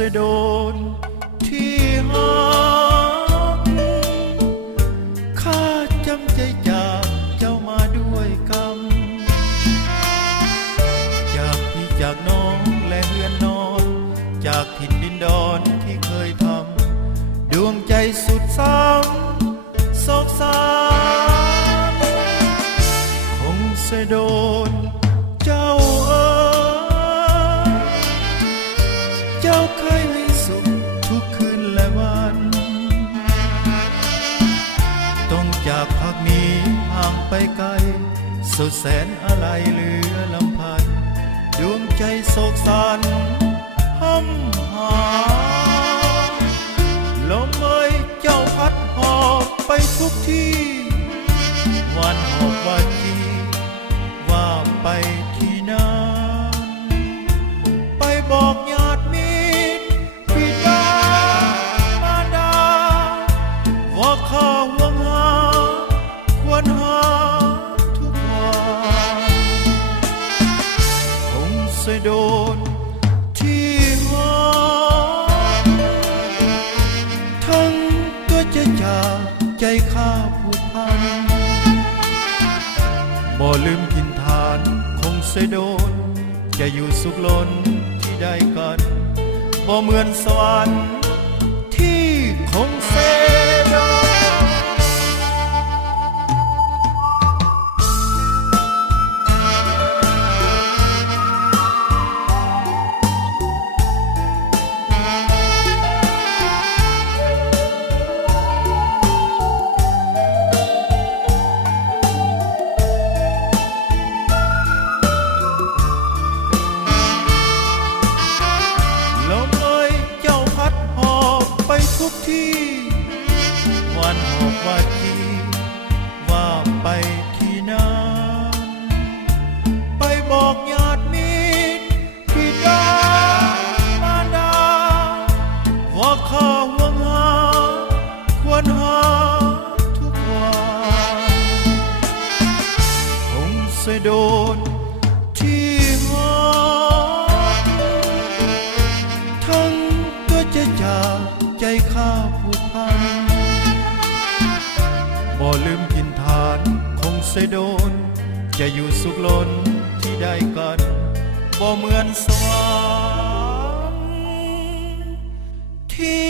สียโดนที่หักข้าจำใจจากเจ้ามาด้วยกรรมจากพี่จากน้องและเฮือนนอนจากถิ่นดินดอนที่เคยทำดวงใจสุดซ้ำโศกสารคงเสียโดนเจ้าเจ้าเคยให้สุขทุกคืนและวันต้องจากภาคนี้ห่างไปไกลสุดแสนอะไรเหลือลำพันดวงใจโศกสันห้ำหาลมเอ่ยเจ้าพัดหอบไปทุกที่วันหอบวันทีว่าไปที่นั้นไปบอกญาติมิตรบิดามารดาว่าข้าห่วงหาควรหาทุกวันคงเสียโดนที่หักทั้งตัวจะจากใจข้าผูกพันบ่ลืมกินทานคงเสียโดนจะอยู่สุขล้นที่ได้กันบ่เหมือนสวรรค์ที่คงเสียโดนทุกที่วันหอบว่าทีว่าไปที่นั้นไปบอกญาติมิตรบิดามารดาว่าข้าห่วงหาควรหาทุกวันคงเสียโดนที่หักทั้งตัวจะจากใจข้าผูกพันบ่ลืมกินทานคงเสียโดนจะอยู่สุขล้นที่ได้กันบ่เหมือนสวรรค์ที่